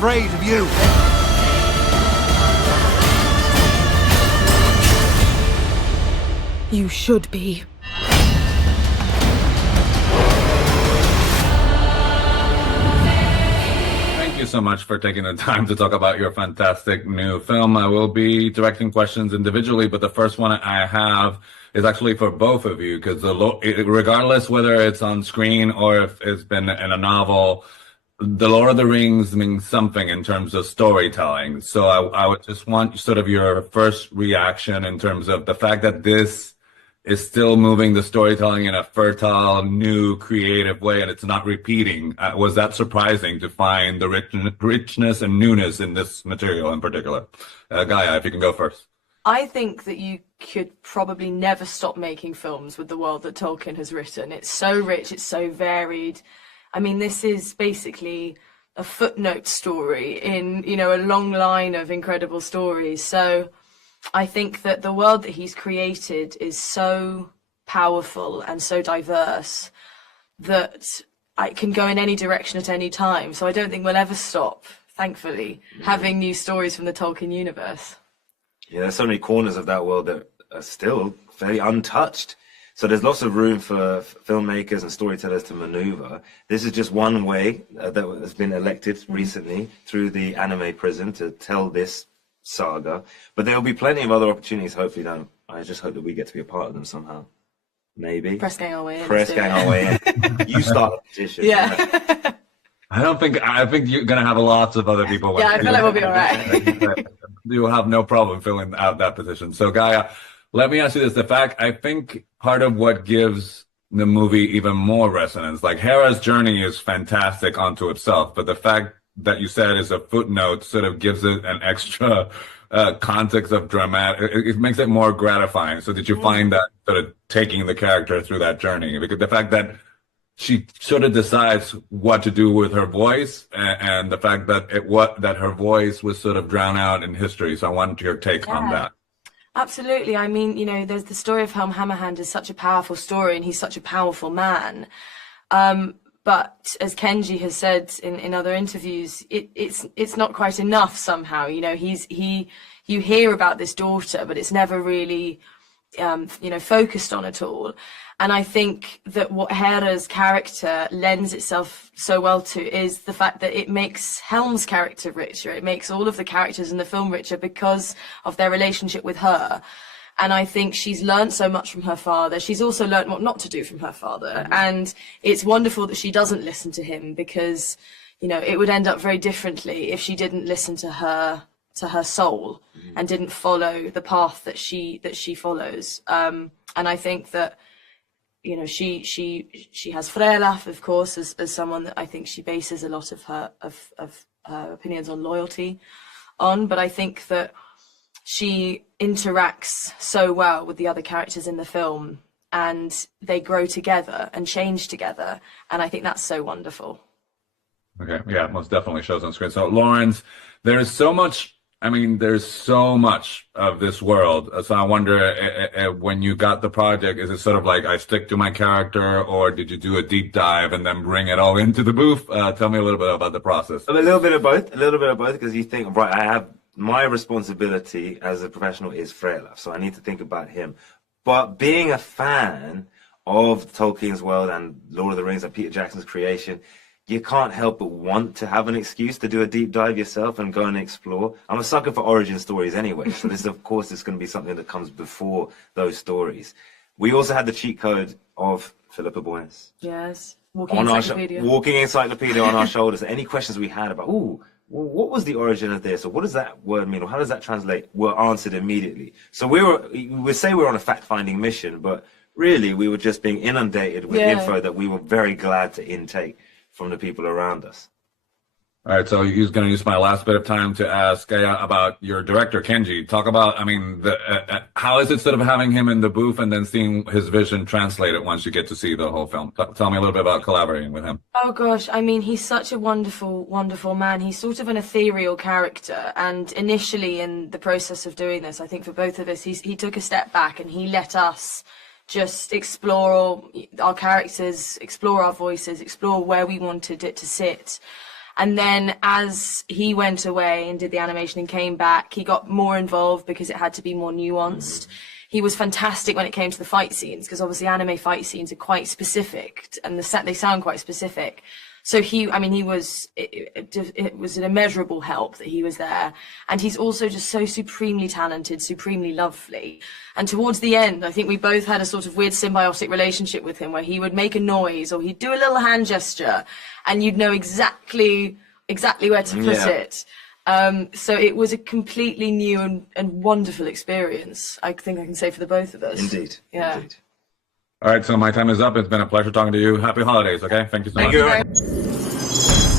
afraid of you. You should be. Thank you so much for taking the time to talk about your fantastic new film. I will be directing questions individually, but the first one I have is actually for both of you, because regardless whether it's on screen or if it's been in a novel, The Lord of the Rings means something in terms of storytelling. So I would just want sort of your first reaction in terms of the fact that this is still moving the storytelling in a fertile, new, creative way, and it's not repeating. Was that surprising to find the richness and newness in this material in particular? Gaia, if you can go first. I think that you could probably never stop making films with the world that Tolkien has written. It's so rich, it's so varied. I mean, this is basically a footnote story in, you know, a long line of incredible stories. So I think that the world that he's created is so powerful and so diverse that it can go in any direction at any time. So I don't think we'll ever stop, thankfully, having new stories from the Tolkien universe. Yeah, there's so many corners of that world that are still fairly untouched. So there's lots of room for filmmakers and storytellers to maneuver. This is just one way that has been elected recently through the anime prison to tell this saga. But there will be plenty of other opportunities, hopefully. I just hope that we get to be a part of them somehow. Maybe. Press gang our way in. Press gang our way in. You start a petition. Yeah. I think you're going to have lots of other people. Yeah, I feel like we'll be all right. You'll have no problem filling out that position. So Gaia, let me ask you this. I think part of what gives the movie even more resonance, like Hera's journey is fantastic unto itself, but the fact that you said is a footnote sort of gives it an extra context of dramatic. It makes it more gratifying. So did you find that sort of taking the character through that journey? Because the fact that she sort of decides what to do with her voice, and the fact that that her voice was sort of drowned out in history. So I wanted your take on that. Absolutely. I mean, you know, there's the story of Helm Hammerhand is such a powerful story, and he's such a powerful man. But as Kenji has said in other interviews, it's not quite enough somehow. You know, you hear about this daughter, but it's never really, focused on at all. And I think that what Hera's character lends itself so well to is the fact that it makes Helm's character richer. It makes all of the characters in the film richer because of their relationship with her. And I think she's learned so much from her father. She's also learned what not to do from her father. And it's wonderful that she doesn't listen to him, because, you know, it would end up very differently if she didn't listen to her soul and didn't follow the path that she follows. And I think that, you know, she has Frelaf, of course, as someone that I think she bases a lot of her opinions on loyalty on. But I think that she interacts so well with the other characters in the film, and they grow together and change together. And I think that's so wonderful. Okay, yeah, most definitely shows on screen. So Laurence, there's so much of this world. So I wonder, when you got the project, is it sort of like I stick to my character, or did you do a deep dive and then bring it all into the booth? Tell me a little bit about the process. A little bit of both, because you think, right, I have my responsibility as a professional is Frelaf, so I need to think about him. But being a fan of Tolkien's world and Lord of the Rings and Peter Jackson's creation, you can't help but want to have an excuse to do a deep dive yourself and go and explore. I'm a sucker for origin stories anyway, so this, of course, is going to be something that comes before those stories. We also had the cheat code of Philippa Boyens. Yes, walking encyclopedia on our shoulders. Any questions we had about, what was the origin of this, or what does that word mean, or how does that translate, were answered immediately. So we would say we're on a fact-finding mission, but really we were just being inundated with info that we were very glad to intake from the people around us. All right, so he's going to use my last bit of time to ask Gaia about your director, Kenji. Talk about, I mean, how is it sort of having him in the booth and then seeing his vision translated once you get to see the whole film? Tell me a little bit about collaborating with him. Oh, gosh. I mean, he's such a wonderful, wonderful man. He's sort of an ethereal character. And initially in the process of doing this, I think for both of us, he took a step back and he let us just explore our characters, explore our voices, explore where we wanted it to sit. And then as he went away and did the animation and came back, he got more involved because it had to be more nuanced. He was fantastic when it came to the fight scenes, because obviously anime fight scenes are quite specific, and they sound quite specific. So it was an immeasurable help that he was there. And he's also just so supremely talented, supremely lovely. And towards the end, I think we both had a sort of weird symbiotic relationship with him, where he would make a noise or he'd do a little hand gesture and you'd know exactly where to put it. So it was a completely new and wonderful experience, I think I can say, for the both of us. Indeed. Yeah. Indeed. All right, so my time is up. It's been a pleasure talking to you. Happy holidays, okay? Thank you so much. Thank you.